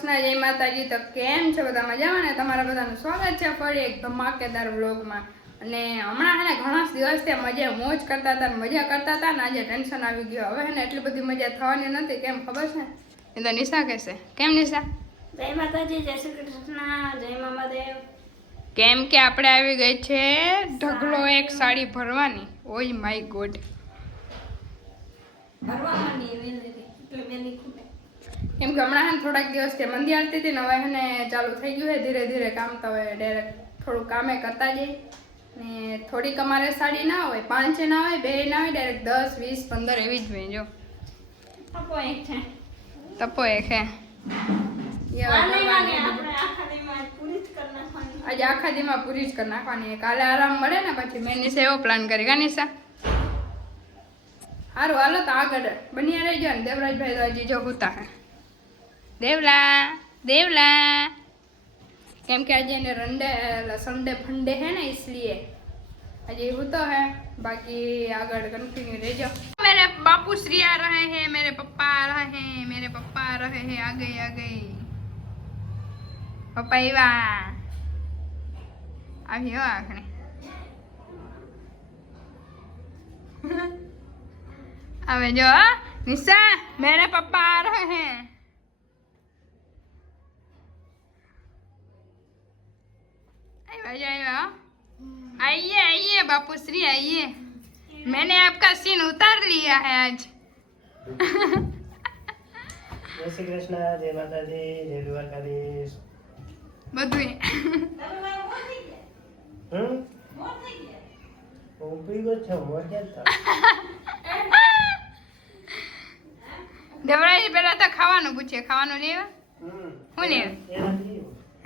કૃષ્ણ, જય માતાજી। તો કેમ છો બધા? મજામાં ને? તમારા બધાનું સ્વાગત છે ફરી એક ધમાકેદાર વ્લોગમાં। અને હમણાં હે ને ઘણા દિવસથી મજા મોજ કરતા હતા, મજા કરતા હતા ને આજે ટેન્શન આવી ગયું। હવે હે ને એટલી બધી મજા થવાની નથી, કેમ ખબર છે? એ તો નિશા કહેશે। કેમ નિશા? જય માતાજી, જય શ્રી કૃષ્ણ, જય મામાદેવ। કેમ કે આપણે આવી ગઈ છે ઢગલો એક સાડી ભરવાની। ઓય માય ગોડ, કેમ કે હમણાં હે ને થોડાક દિવસથી મંદી આવતી હતી ને હવે હે ને ચાલુ થઈ ગયું છે ધીરે ધીરે કામ। તો હવે ડાયરેક્ટ થોડું કામે કરતા જઈએ ને થોડીક અમારે સાડી ના હોય, 5 ના હોય, 2 ના હોય, ડાયરેક્ટ 10, 20, 15 એવી જ હોય। જો તપો એક હે આજે આખા દીમાં પૂરી જ કરી નાખવાની। કાલે આરામ મળે ને પછી મેં નિશા એવો પ્લાન કરી કા નિશા? સારું હાલો તો આગળ બન્યા રહી ગયો ને। દેવરાજભાઈ તો હજી જો હોતા હે। देवला કેમ કે આજે એને संडे फंडे है ना इसलिए આજે होता है। बाकी આગળ कंटिन्यू રહેજો। मेरे बापू श्री आ रहे हैं, मेरे पप्पा आ रहे हैं, मेरे पप्पा आ रहे हैं। आ गए पप्पा ઈવા આવ્યો આખણે। હવે જો નિશા, मेरे पप्पा आ रहे हैं। आइए आइए बापू श्री आइए, मैंने आपका सीन उतार लिया है आज। जय श्री कृष्ण, जय माताजी, जय દ્વારકાધીશ। બધું ઉપરી ગયો છો મોઢે તો દેવરાજ પેલા તો ખાવાનું પૂછે। ખાવાનું લેવા હું લે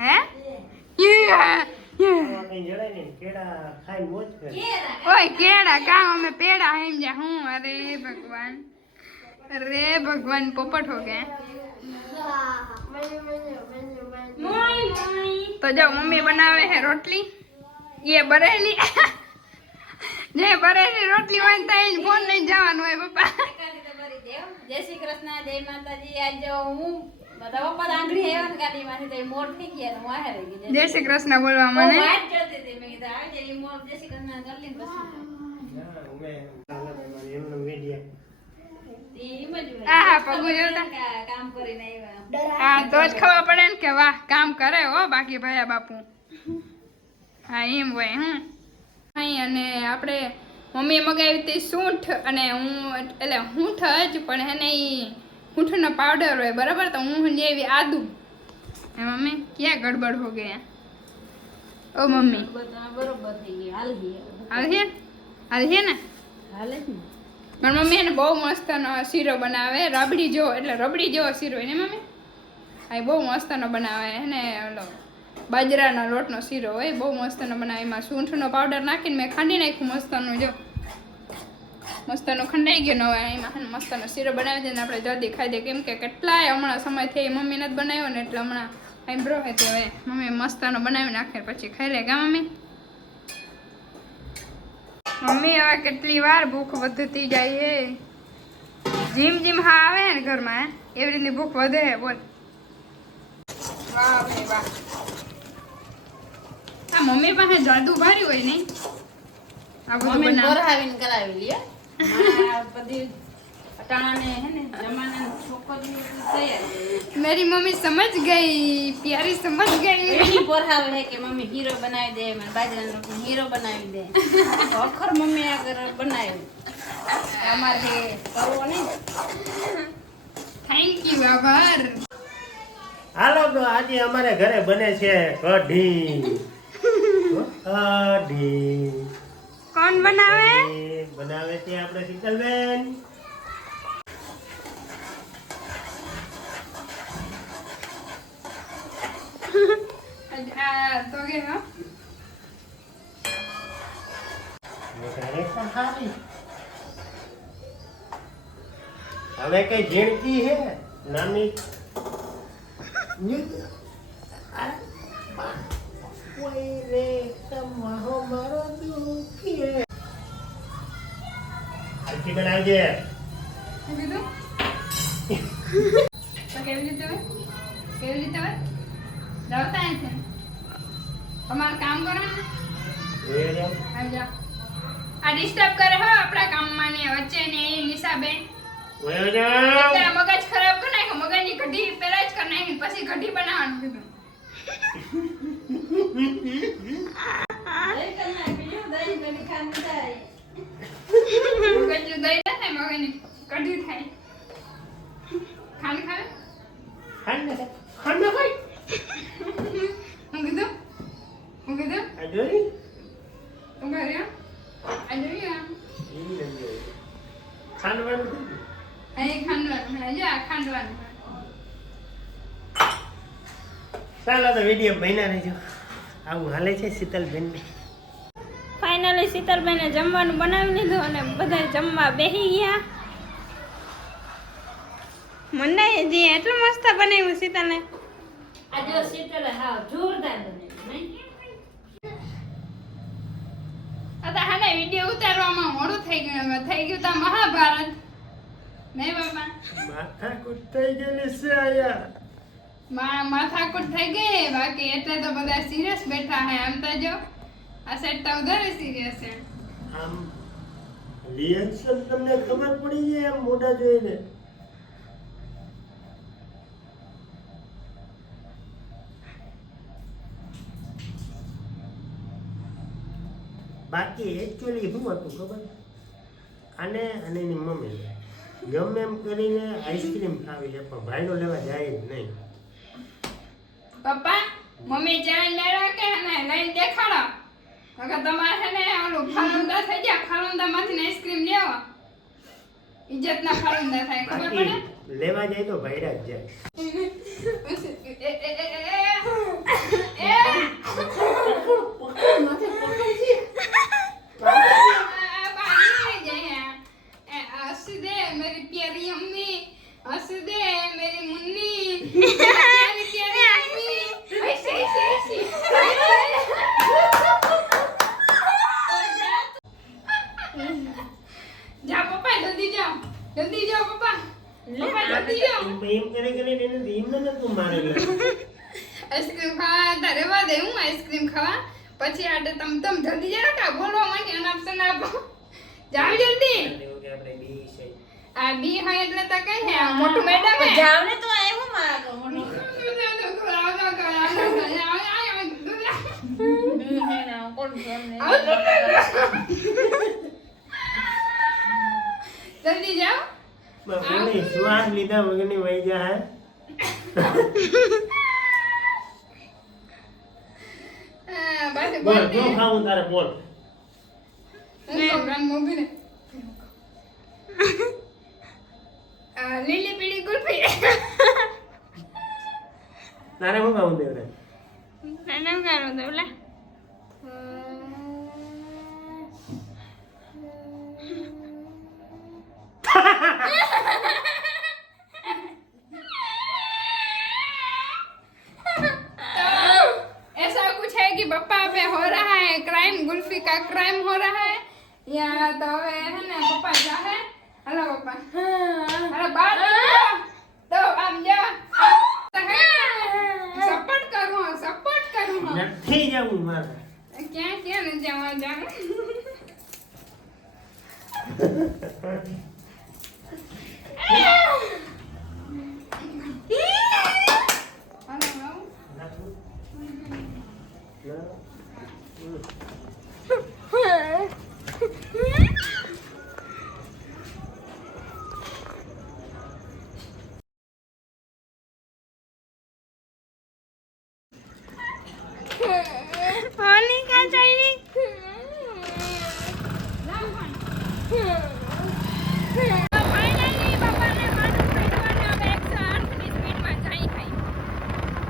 હે ઓય કેડા કામ અમે પેડા એમ જા હું। अरे भगवान पोपट हो गए। तो जो मम्मी बनावे है रोटली, ये बरेली जे बरेली रोटली बनता है फोन नहीं जवान હોય પપ્પા। જય શ્રી કૃષ્ણ, જય માતાજી। આજ હું બધા પપ્પા આંગળી હેવન ગાડીમાંથી તો મોર થઈ ગયા ને વાહે રહી ગઈ। જય શ્રી કૃષ્ણ બોલવા મને વાત જોતી હતી, મેં કીધું આવે જે મોર જય શ્રી કૃષ્ણ કરી લે પછી આહા પગુ જોતા કામ કરીને આવ્યા। હા તો જ ખબર પડે ને કે વાહ કામ કરે હો બાકી ભાયા બાપુ। હા એમ હોય અહીં અને આપણે મમ્મીએ મગાવી હતી સૂંઠ અને હું એટલે હૂંઠ જ પણ હે ને એ હૂંઠનો પાવડર હોય બરાબર। તો હું લેવી આદુ। હે મમ્મી ક્યાં ગડબડ હો ગયા? ઓ મમ્મી બરોબર થઈ ગઈ, હાલ ગઈ હાલ છે ને હાલે જ ને। મારી મમ્મી એને બહુ મસ્તનો શીરો બનાવે, રબડી જેવો એટલે રબડી જેવો શીરો એને મમ્મી હા બહુ મસ્તનો બનાવે એને ઓલો બાજરાના લોટનો શીરો હોય બહુ મસ્તનો બનાવે। એમાં સૂંઠનો પાવડર નાખીને મેં ખાંડી નાખ્યું મસ્તનું। જો મસ્તનો ખંડાઈ ગયો ને હવે એમાં મસ્તનો શીરો બનાવી દે ને આપણે જલ્દી ખાઈ દે। કેમ કે કેટલાય હમણાં સમયથી મમ્મીને જ બનાવ્યો ને એટલે હમણાં આઈબ્રો હે તે હવે મમ્મી મસ્તનો બનાવી નાખે પછી ખાઈ લે કા મમ્મી? મમ્મી હવે કેટલી વાર ભૂખ વધતી જાય છે। જીમ હા આવે ને ઘરમાં એવી રીતની ભૂખ વધે છે। બોલ વાહ ભાઈ વાહ। આ મમ્મી પાસે જાદુ ભારી હોય નહીં આ બધું મમ્મી બનાવે। બોરાવીને કરાવી લે આ બધી અટાણાને હે ને જમાના છોકરીઓ તૈયાર। मेरी मम्मी समझ गई, प्यारी समझ गई। એની બોરાવે હે કે મમ્મી હીરો બનાવી દે, મને બાજરાનો રોટલો હીરો બનાવી દે। અખર મમ્મી આગળ બનાવ્યું અમારે કરવો નહીં। थैंक यू आभार। હાલો તો આજે અમારે ઘરે બને છે કઢી। કઢી कौन बनावे? બનાવે છે આપણે શીતલબેન। तो के हाँ હવે કઈ ઝીણકી હે નાની કોઈ રે તમારો મારો દુખી હે આખી બનાવજે। तो केवी रीते કેવી રીતે હોય જાવતા છે તમારું કામ કરો ને આવી જાઓ આ ડિસ્ટર્બ કરે હો આપણા કામમાં ને વચ્ચે ને એ નિશાબેન અત્યારે મગજ ખરાબ કરી નાખ્યો મગજની કઢી પેલા જ કરી નાખી પછી કઢી બનાવવાનું કીધું મગજનું દહીં ના થાય મગજની કઢી થાય ખાંડ ખાવે હું કીધું ઉભા રહ્યો આ જોયું અહીં ખાંડવાનું જા ખાંડવાનું ચાલો તો વિડીયો બન્યા રહેજો આવું હાલે છે શીતલબેન ને ફાઇનલી શીતલબેને જમવાનું બનાવી લીધું અને બધા જમવા બેસી ગયા. મને હજી એટલું મસ્ત બનાવ્યું શીતલને. આજે શીતલે હા જોરદાર બનાવ્યું નહીં. आता हाने वीडियो उतारવામાં મોડું થઈ ગયું તા મહાભારત નહીં બાપા માથાકૂટ થઈ ગયેલી છે આયા માથાકૂટ થઈ ગઈ બાકી એટલે તો બધા સિરિયસ બેઠા હે આમ તો જો આ સેટ તો વધારે સિરિયસ છે આમ રિએક્શન તમને ખબર પડી જાય આમ મોઢા જોઈને બાકી એકચ્યુઅલી શું હતું ખબર આને અને એની મમ્મી ગમે એમ કરીને આઈસ્ક્રીમ ખાવી છે પણ ભાઈનો લેવા જાય જ નહીં. પપ્પા મમ્મી ચેલેન્જ રાખે ને લઈને દેખાડો નકર તમારે છે ને ઓલું ફાલુદા થઈ ગયા ફાલુદામાંથી આઈસ્ક્રીમ લેવા ઇજ્જતના ફાલુદા થાય ખબર પડે બાકી લેવા જાય તો ભાઈડા જ જાય. हंस दे मेरी प्यारी अम्मी हंस दे मेरी मुन्नी प्यारी प्यारी अम्मी ऐसे ऐसे ऐसे जा पापा जल्दी जाओ पापा पापा जल्दी जाओ એમ કરે એને ધીમ ન તું મારેલા આઈસ્ક્રીમ ખાવા તારે વા દે હું આઈસ્ક્રીમ ખાવા પછી આડે તમ જલ્દી જરા કા બોલવા માંડી અનાપ્શન આપો જાવ જલ્દી આપણે બી છે આ ડી હોય એટલે તો કઈ છે મોટું મેડમ હે જાવ ને તો આવ્યો મારા તો મોટો જલ્દી જાઓ મને શ્વાસ લીધા વગરની વહી જા હે બસ બોલ બોલ જો ખાવું તારે બોલ લીલી પીળી ગુલ્ફી તારે શું ખાવું દેવરે નામ કાઢો તો લે ऐसा कुछ है कि पप्पा पे हो रहा है क्राइम गुल्फी का क्राइम हो रहा है या तो है ना पप्पा जा है हेलो पप्पा अरे बात तो हम जा सपोर्ट करूँ નથી જવું મારે क्या क्या न जावा जा પાણી કા ચાઈની ફાઇનલી બાપાને માનું ફેરવાને હવે 138 સ્પીડમાં જાય ખાઈ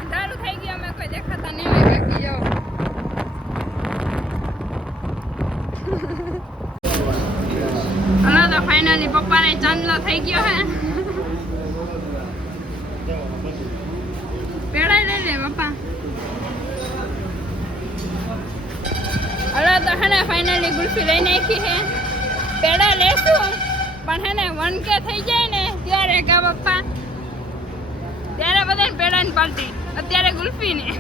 અંધારું થઈ ગયું અમે કોઈ દેખાતા નહીં હોય બાકી જો હલો તો ફાઇનલી પપ્પાને ચાંદલો થઈ ગયો હે પેડા લઈ લે પપ્પા હલો તો હે ને ફાઇનલી ગુલ્ફી લઈ નાખી છે પેડા લેશું પણ હે ને 1K થઈ જાય ને ત્યારે કા પપ્પા ત્યારે બધાને પેડાની પાર્ટી, અત્યારે ગુલ્ફીની.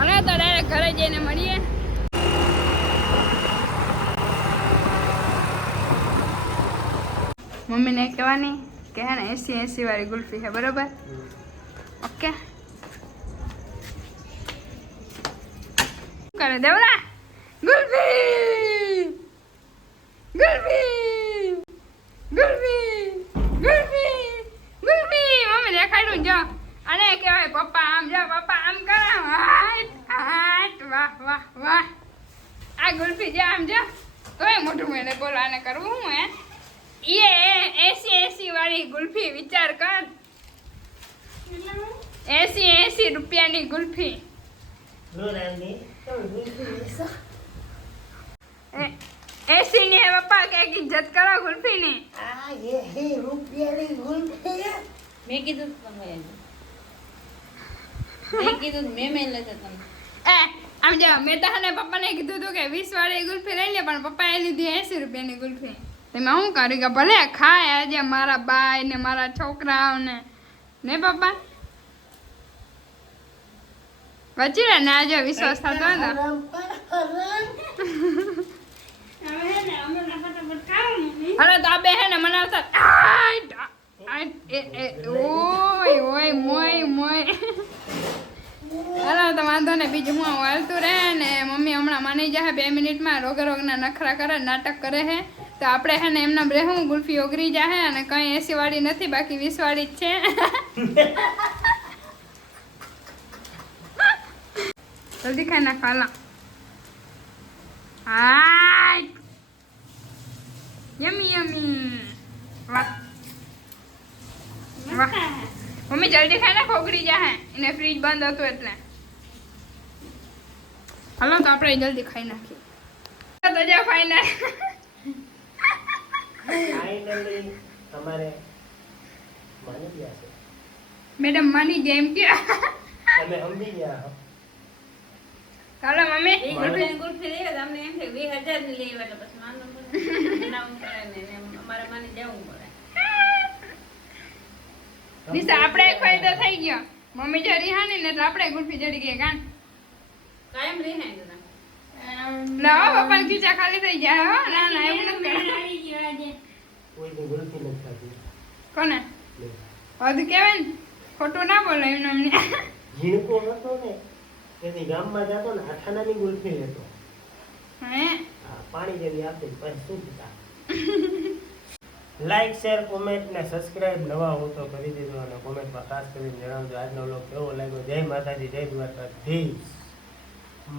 અને તો ડાયરેક્ટ ઘરે જઈને મળીએ. મમ્મીને કહેવાની કે હે ને 80 વાળી ગુલ્ફી છે, બરોબર? ઓકે. કરે દેવલા ગુલ્ફી ગુલ્ફી ગુલ્ફી ગુલ્ફી ગુલ્ફી. મમ્મી દેખાડું જો. અને કહેવાય પપ્પા આમ જો, પપ્પા આમ કરો. હાટ વાહ વાહ વાહ. આ ગુલ્ફી જો આમ જો. તોય મોઢું મેળે બોલો આને કરવું હું હે? એ 80 વાળી ગુલ્ફી વિચાર કર. 80 રૂપિયાની ગુલ્ફી. એસી ની હે પપ્પા, કઈક ઇજ્જત કરો ગુલ્ફી ની. મેં કીધું તમે મેં કીધું મેં લેતા તમે આમ જો મેં તો ને પપ્પાને કીધું હતું કે 20 વાળી ગુલ્ફી લઈ લે, પણ પપ્પાએ લીધી 80 રૂપિયાની ગુલ્ફી. તમે શું કર્યું કે ભલે ખાય આજે મારા બાય ને મારા છોકરાઓને ને પપ્પા વચ્ચે ને આજે વિશ્વાસ થતો હતો. અરે તો આ બે હે ને મનાવતા ઓય ઓય મોય મોય. હાલો તો વાંધો ને, બીજું હું હાલતું રહે ને. મમ્મી હમણાં માની જાય 2 મિનિટમાં. રોગે રોગના નખરા કરે, નાટક કરે છે. તો આપણે હે ને એમના રહેવું, ગુલ્ફી ઓગરી જાય. અને કંઈ 80 વાળી નથી, બાકી 20 વાળી જ છે. જલ્દી ખાઈ નાખ હાલા. હાય યમી યમી. વાહ વાહ. મમ્મી જલ્દી ખાઈ નાખ, ઓગળી જાય. એને ફ્રીજ બંધ હતું એટલે. હાલો તો આપણે જલ્દી ખાઈ નાખીએ. તો જા ફાઈનલ ફાઇનલી તમારે માની ગયા છે. મેડમ માની જેમ કે તમે સમજી ગયા હો. ચાલો મમ્મી ગુલ્ફી લઈ અમને એમ છે 20,000 ની લેવા, એટલે પછી માનવું પડે એનાવું પડે ને અમારે માની જવું પડે. નિશા આપણે ફાયદો થઈ ગયો. મમ્મી જો રિહાની ને એટલે આપણે ગુલ્ફી જડી ગઈ કાન. કાયમ રહી ને તો ના પપ્પા ખીચા ખાલી થઈ ગયા હો. ના ના એવું નથી. કોઈની ગલતી નથી થતી. કોને વધુ કહેવાય ને, ખોટું ના બોલો એમને અમને. ઝીણકો હતો ને તેથી ગામમાં જતો ને આઠાનાની ગુલ્ફી લેતો. હે પાણી જેવી આપી પછી શું પીતા. લાઈક શેર કોમેન્ટ ને સબસ્ક્રાઇબ નવા હો તો કરી દેજો. અને કોમેન્ટમાં ખાસ કરીને જણાવજો આજનો વ્લોગ કેવો લાગ્યો. જય માતાજી, જય દ્વારકાધીશ.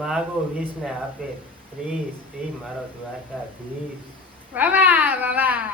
માગો 20 ને આપે 30. મારો દ્વારકાધીશ. વાહ વાહ વાહ વાહ.